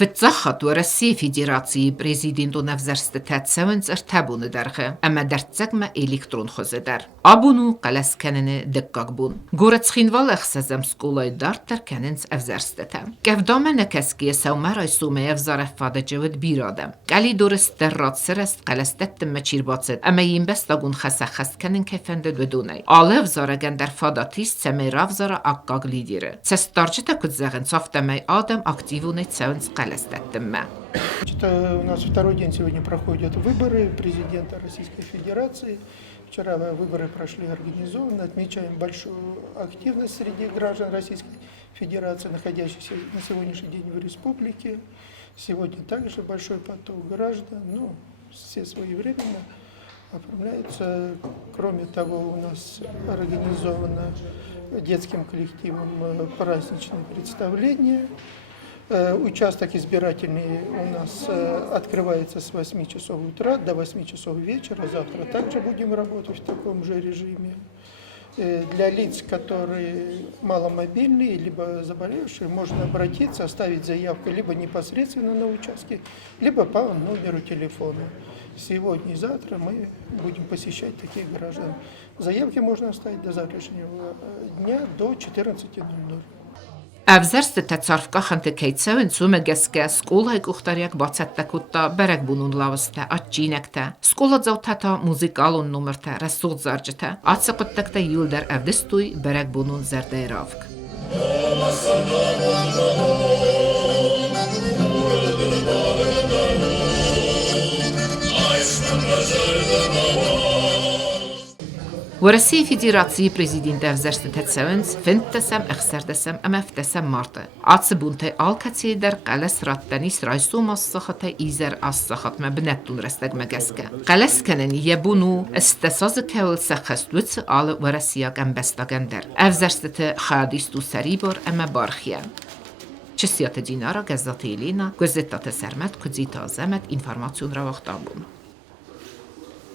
في التزخط ورسي فيدراسي بريزيدنتو نفزرست تاتسونز ارتابون درخه اما درتزقما إلكترون خزدر ابونو قلس كنن دقاق بون غورتس خينوال اخسزم سكولاي دارتر كننس افزرستتا كف دامن كسكي سومراي سومي افزار افاده جود بيرادم قالي دورست درات سرست قلستت مچيرباتت اما ينبستاغون خس كنن كفند بدوني آلف زاره گندر فاداتيس سمي رافزاره اقاق ليديره سستارجتا كتزغن صافتمي آدم اكتيفوني تسونز قلستتما У нас второй день сегодня проходят выборы президента Российской Федерации. Вчера выборы прошли организованно. Отмечаем большую активность среди граждан Российской Федерации, находящихся на сегодняшний день в республике. Сегодня также большой поток граждан. Все своевременно оформляются. Кроме того, у нас организовано детским коллективом праздничные представления. Участок избирательный у нас открывается с 8 часов утра до 8 часов вечера. Завтра также будем работать в таком же режиме. Для лиц, которые маломобильные, либо заболевшие, можно обратиться, оставить заявку либо непосредственно на участке, либо по номеру телефона. Сегодня и завтра мы будем посещать таких граждан. Заявки можно оставить до завтрашнего дня до 14:00. افزرست تتصرف خانت کیتسون سوم گسکه سکولای گختاریک باعثت کتا برگ بونون لاوسته اچینکته سکولا زوتتا موزیکالون نمرته رسول زرجته آتسقطتکته یولدر افدستوی برگ بونون زرده رافک. ورسي فيدراسي بريزيدنت افزرست تتسونز فنتسم اخسردسم ام افتسم مارته عصبونته آلكتي در قلس راتنيس رايسو مصخته ايزر الصخت ما بنتون رستق مگسكه قلس كنن يبونو استساز كول سخستوت آل ورسياق ام بستاگندر افزرست خاديستو سريبور ام بارخيه چسيات دينارا گزاتيلينا گزتات سرمت كزيتا زمت انفرماتيون را وقتابون